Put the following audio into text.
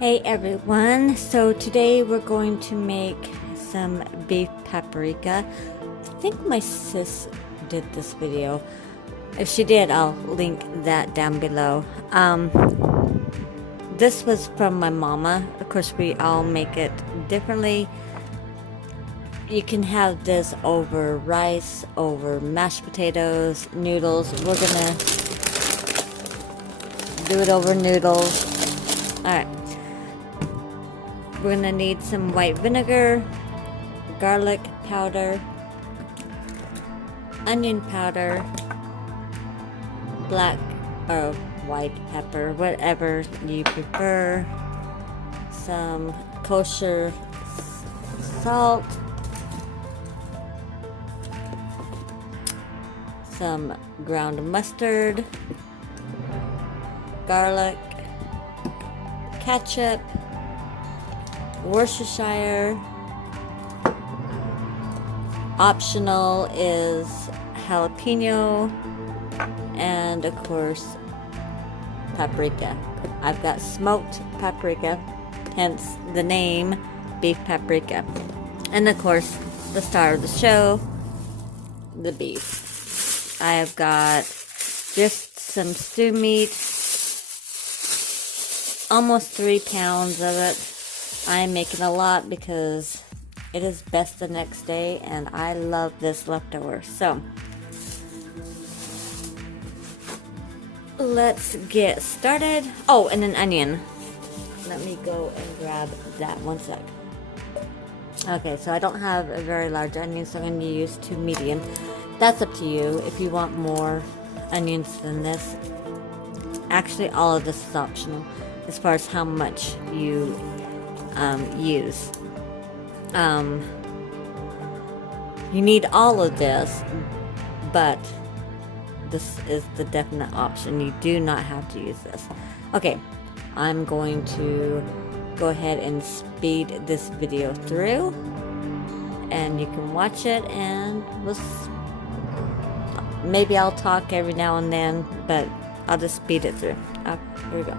Hey everyone, so today we're going to make some beef paprika. I think my sis did this video. If she did, I'll link that down below. This was from my mama. Of course, we all make it differently. You can have this over rice, over mashed potatoes, noodles. We're gonna do it over noodles. Alright. We're gonna need some white vinegar, garlic powder, onion powder, black or white pepper, whatever you prefer, some kosher salt, some ground mustard, garlic, ketchup, Worcestershire. Optional is jalapeno, and of course paprika. I've got smoked paprika, hence the name beef paprika. And of course the star of the show, the beef. I've got just some stew meat, almost 3 pounds of it. I'm making a lot because it is best the next day and I love this leftover. So let's get started. Oh, and an onion. Let me go and grab that 1 sec. Okay, so I don't have a very large onion, so I'm going to use 2 medium. That's up to you if you want more onions than this. Actually, all of this is optional as far as how much you use. You need all of this, but this is the definite option. You do not have to use this. Okay, I'm going to go ahead and speed this video through, and you can watch it, and maybe I'll talk every now and then, but I'll just speed it through. Here we go.